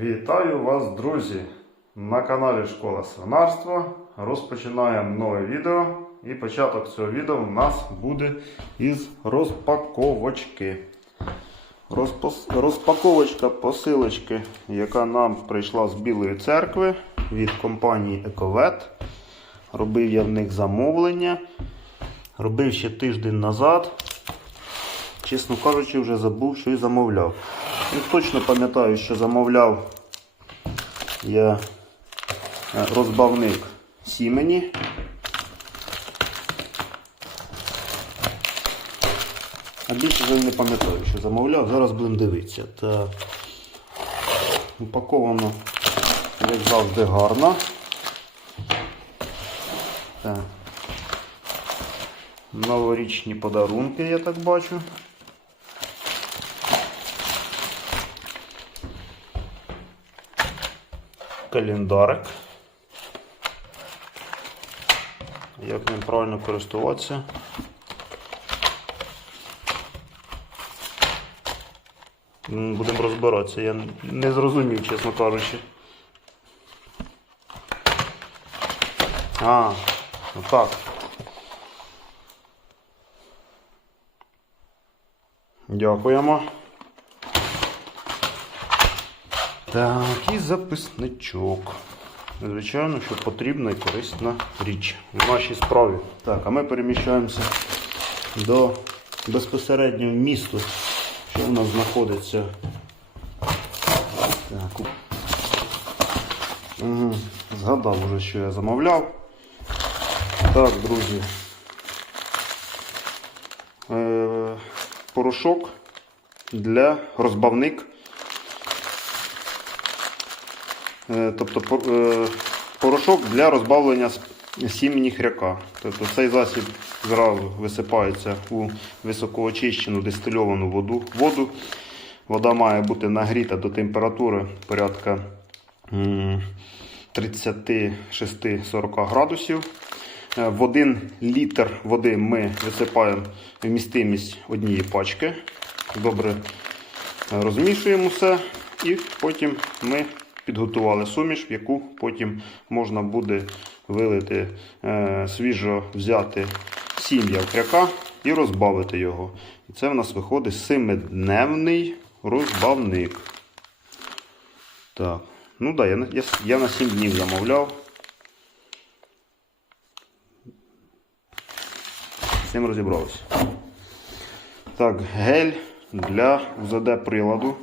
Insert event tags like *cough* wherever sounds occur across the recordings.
Вітаю вас, друзі! На каналі Школа Свинарства. Розпочинаємо нове відео. І початок цього відео у нас буде із розпаковочки. Розпос- Розпаковочка посилочки, яка нам прийшла з Білої церкви від компанії Ековет. Робив я в них замовлення. Робив ще тиждень назад. Чесно кажучи, вже забув, що і замовляв. Ну, точно пам'ятаю, що замовляв я е, розбавник сімені. А більше вже не пам'ятаю, що замовляв. Зараз будемо дивитися. Так. Упаковано, як завжди, гарно. Так. Новорічні подарунки, я так бачу. Календарик. Як ним правильно користуватися? Будемо розбиратися. Я не зрозумів, чесно кажучи. А, ну так. Дякуємо. Так, і записничок. Звичайно, що потрібна і корисна річ в нашій справі. Так, а ми переміщаємося до безпосередньо місту, що в нас знаходиться. Так. Угу. Згадав вже, що я замовляв. Так, друзі. Е, порошок для розбавник. Е, Тобто е, порошок для розбавлення с- сімені хряка. Тобто цей засіб зразу висипається у високоочищену дистильовану воду. воду. Вода має бути нагріта до температури порядка 36-40 градусів. Е, В 1 літр води ми висипаємо вмістимість однієї пачки. Добре е, розмішуємо все і потім ми підготували суміш, в яку потім можна буде вилити е, свіжо взяти сім'я кряка і розбавити його. І це в нас виходить семидневний розбавник. Так, ну да, я, я, я на 7 днів замовляв. З цим розібралися. Так, гель для УЗД приладу.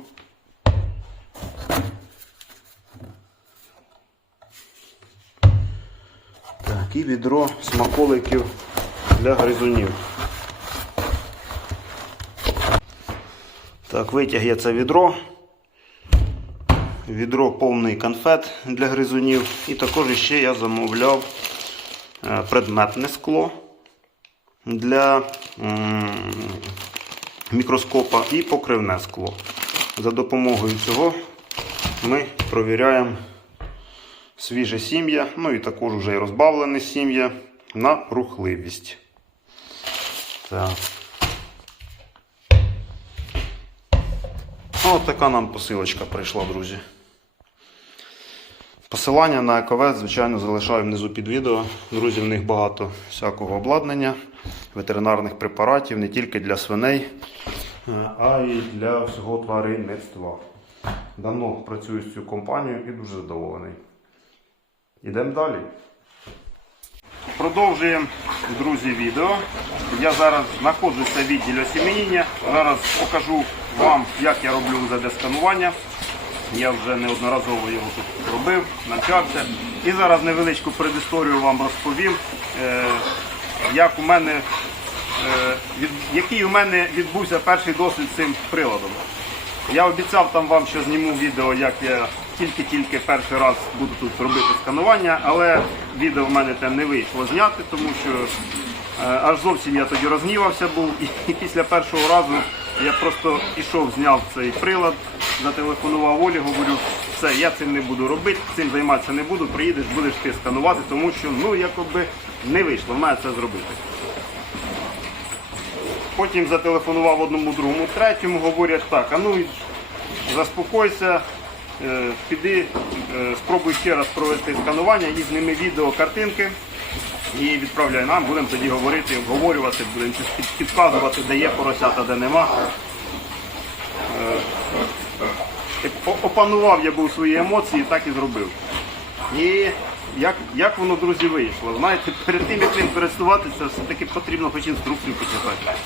Так, і відро смаколиків для гризунів. Так, витяг я це відро. Відро повний конфет для гризунів. І також ще я замовляв е, предметне скло для мікроскопа і покривне скло. За допомогою цього ми провіряємо свіже сім'я, ну і також вже і розбавлене сім'я на рухливість. Так. Ось така нам посилочка прийшла, друзі. Посилання на ековет, звичайно, залишаю внизу під відео. Друзі, в них багато всякого обладнання, ветеринарних препаратів, не тільки для свиней, а й для всього тваринництва. Давно працюю з цю компанією і дуже задоволений. Йдемо далі. Продовжуємо, друзі, відео. Я зараз знаходжуся в відділі осіменіння. Зараз покажу вам, як я роблю УЗД-сканування. Я вже неодноразово його тут робив, навчався. І зараз невеличку предісторію вам розповім, е, як у мене, е, який у мене відбувся перший досвід цим приладом. Я обіцяв там вам, що зніму відео, як я тільки-тільки перший раз буду тут робити сканування, але відео в мене те не вийшло зняти, тому що е, аж зовсім я тоді розгнівався був. І, *laughs* після першого разу я просто пішов, зняв цей прилад, зателефонував Олі, говорю, все, я цим не буду робити, цим займатися не буду, приїдеш, будеш ти сканувати, тому що ну якоби не вийшло в мене це зробити. Потім зателефонував одному другому, третьому, говорять так, а ну заспокойся, піди, е, спробуй ще раз провести сканування і з ними відео, картинки. І відправляй нам, будемо тоді говорити, обговорювати, будемо підказувати, де є поросята, де нема. Е, Опанував я був свої емоції, так і зробив. І як, як воно, друзі, вийшло? Знаєте, перед тим, як ним користуватися, все-таки потрібно хоч інструкцію почитати.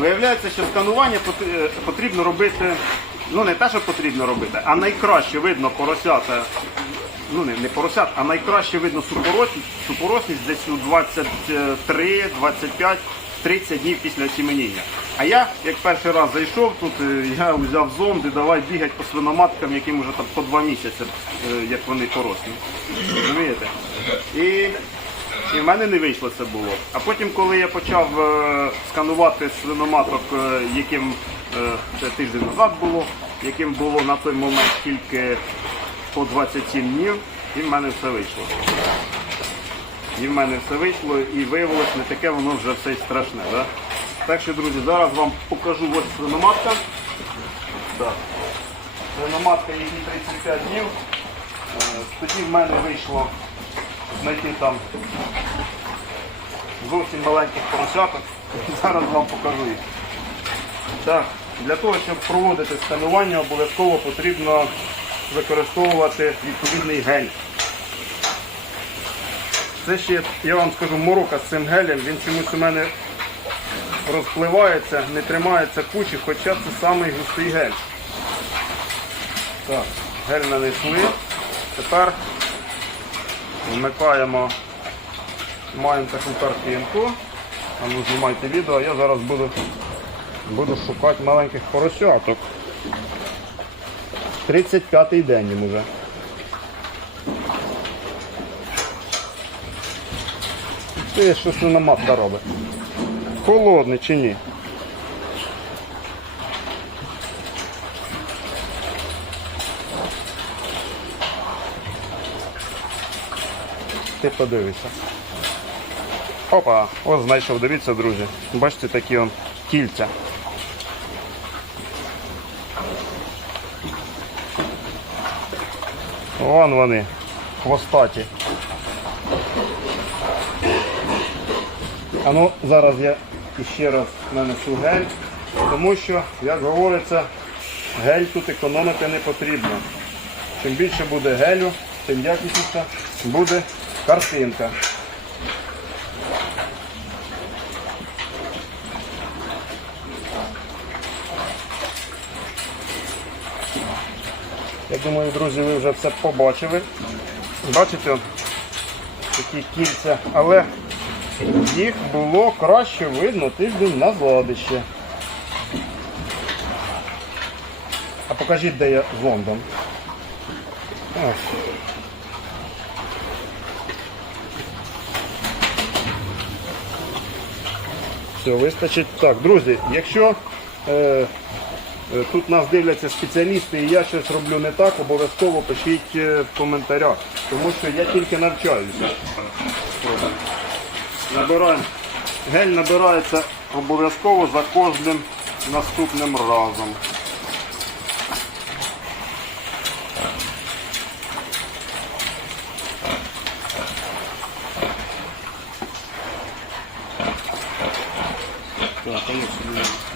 Виявляється, що сканування е, потрібно робити, ну не те, що потрібно робити, а найкраще видно поросята, ну не, не поросят, а найкраще видно супоросність, супоросність десь у 23, 25, 30 днів після осіменіння. А я, як перший раз зайшов тут, е, я взяв зонд і давай бігати по свиноматкам, яким вже там по два місяці, е, як вони порослі. Розумієте? І і в мене не вийшло це було. А потім, коли я почав е, сканувати свиноматок, е, яким е, це тиждень назад було, яким було на той момент тільки по 27 днів, і в мене все вийшло. І в мене все вийшло, і виявилось не таке воно вже все страшне. Да? Так що, друзі, зараз вам покажу ось свиноматка. Так. Свиноматка, якій 35 днів. Тоді в мене вийшло знайти там зовсім маленьких поросяток. Зараз вам покажу їх. Так, для того, щоб проводити сканування, обов'язково потрібно використовувати відповідний гель. Це ще, я вам скажу, морока з цим гелем, він чомусь у мене розпливається, не тримається кучі, хоча це самий густий гель. Так, гель нанесли. Тепер вмикаємо, маємо таку картинку. А ну знімайте відео, я зараз буду, буду шукати маленьких поросяток. 35-й день їм уже. Це що свиноматка робить? Холодний чи ні? Ти подивися. Опа, ось знайшов, дивіться, друзі. Бачите, такі он кільця. Вон вони, хвостаті. А ну, зараз я ще раз нанесу гель, тому що, як говориться, гель тут економити не потрібно. Чим більше буде гелю, тим якісніша буде картинка. Я думаю, друзі, ви вже все побачили. Бачите, такі кільця, але їх було краще видно тиждень назад ще. А покажіть, де я з Лондон. Ось. Все, вистачить. Так, друзі, якщо е, е, тут нас дивляться спеціалісти і я щось роблю не так, обов'язково пишіть е, в коментарях, тому що я тільки навчаюся. Набираємо. Гель набирається обов'язково за кожним наступним разом. Так, а ну сюди.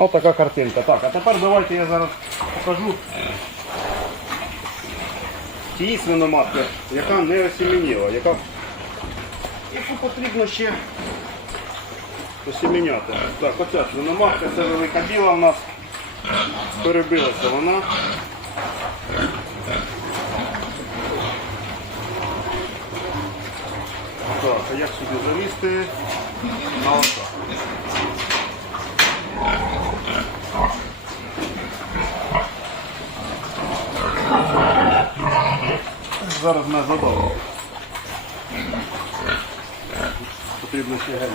Ось така картинка. Так, а тепер давайте я зараз покажу ті свиноматки, яка не осіменіла, яка яку потрібно ще осіміняти. Так, оця свиноматка, це велика біла у нас. Перебилася вона. Так, а як сюди залізти? На отак. Зараз ми задовго. Потрібно ще гель.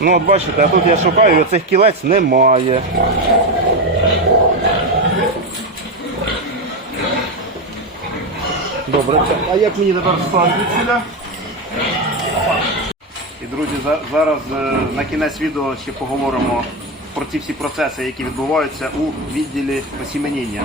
Ну от бачите, а тут я шукаю, оцих кілець немає. Добре, а як мені тепер сюди? І друзі, зараз е, на кінець відео ще поговоримо про ці всі процеси, які відбуваються у відділі осіменіння.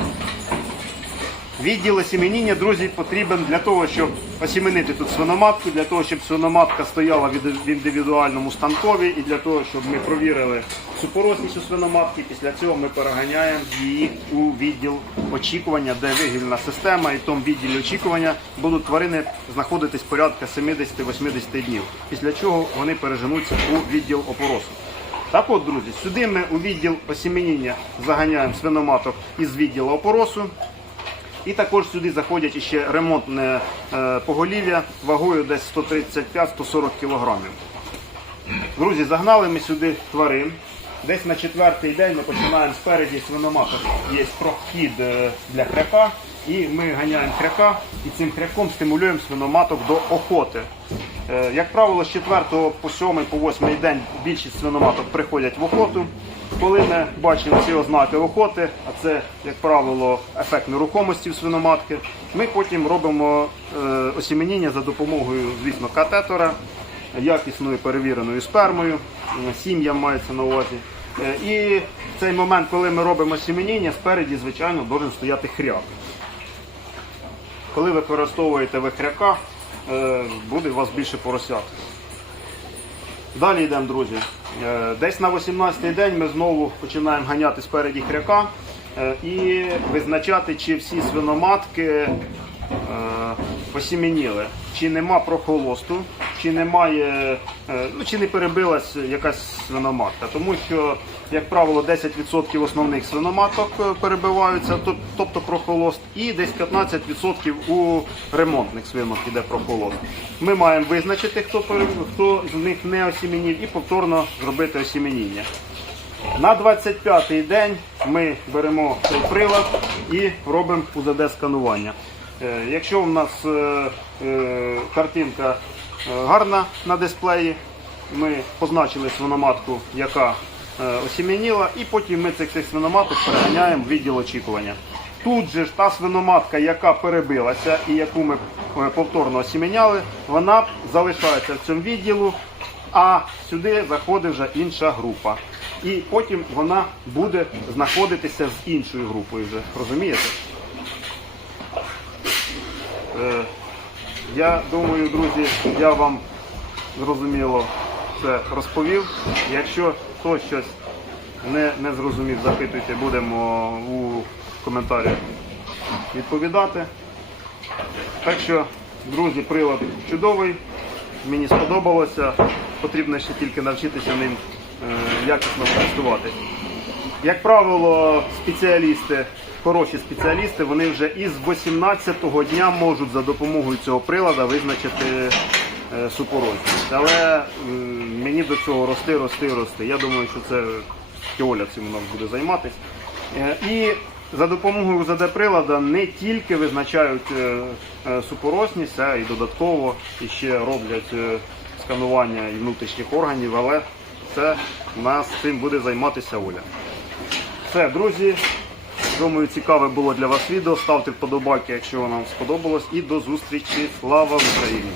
Відділ осіменіння, друзі, потрібен для того, щоб осіменити тут свиноматку, для того, щоб свиноматка стояла в індивідуальному станкові і для того, щоб ми провірили супоросність у свиноматки. Після цього ми переганяємо її у відділ очікування, де вигільна система, і в тому відділі очікування будуть тварини знаходитись порядка 70-80 днів. Після чого вони переженуться у відділ опоросу. Так от, друзі, сюди ми у відділ осіменіння заганяємо свиноматок із відділу опоросу. І також сюди заходять іще ремонтне е, поголів'я вагою десь 135-140 кг. Друзі, загнали ми сюди тварин. Десь на четвертий день ми починаємо спереді свиноматок. Є прохід е, для хряка, і ми ганяємо хряка і цим хряком стимулюємо свиноматок до охоти. Е, Як правило, з 4 по 7 по 8 день більшість свиноматок приходять в охоту. Коли ми бачимо ці ознаки охоти, а це, як правило, ефект нерухомості в свиноматки, ми потім робимо е, осіменіння за допомогою, звісно, катетора, якісною перевіреною спермою, сім'ям мається на увазі. Е, І в цей момент, коли ми робимо осіменіння, спереді, звичайно, має стояти хряк. Коли використовуєте ви хряка, е, буде у вас більше поросят. Далі йдемо, друзі. Е, Десь на 18-й день ми знову починаємо ганяти спереді хряка і визначати, чи всі свиноматки посіменіли, чи нема прохолосту, чи немає, е, ну, чи не перебилась якась свиноматка. Тому що, як правило, 10% основних свиноматок е, перебиваються, тобто прохолост, і десь 15% у ремонтних свинок іде прохолост. Ми маємо визначити, хто, хто з них не осіменів, і повторно зробити осіменіння. На 25-й день ми беремо цей прилад і робимо УЗД-сканування. Е, Якщо в нас е, е, картинка гарна на дисплеї, ми позначили свиноматку, яка осіменіла, і потім ми цих свиноматок переганяємо в відділ очікування. Тут же ж та свиноматка, яка перебилася і яку ми повторно осіменяли, вона залишається в цьому відділу, а сюди заходить вже інша група. І потім вона буде знаходитися з іншою групою вже. Розумієте? Е, я думаю, друзі, я вам зрозуміло це розповів. Якщо хтось щось не, не зрозумів, запитуйте, будемо у коментарях відповідати. Так що, друзі, прилад чудовий, мені сподобалося. Потрібно ще тільки навчитися ним е, якісно користуватись. Як правило, спеціалісти, хороші спеціалісти, вони вже із 18-го дня можуть за допомогою цього прилада визначити е, супорозність. Але мені до цього рости, рости, рости. Я думаю, що це Оля цим у нас буде займатися. Е, І за допомогою УЗД-прилада не тільки визначають е, супоросність, а й додатково ще роблять сканування і внутрішніх органів, але це нас цим буде займатися Оля. Все, друзі. Думаю, цікаве було для вас відео. Ставте вподобайки, якщо воно вам сподобалось. І до зустрічі. Слава Україні!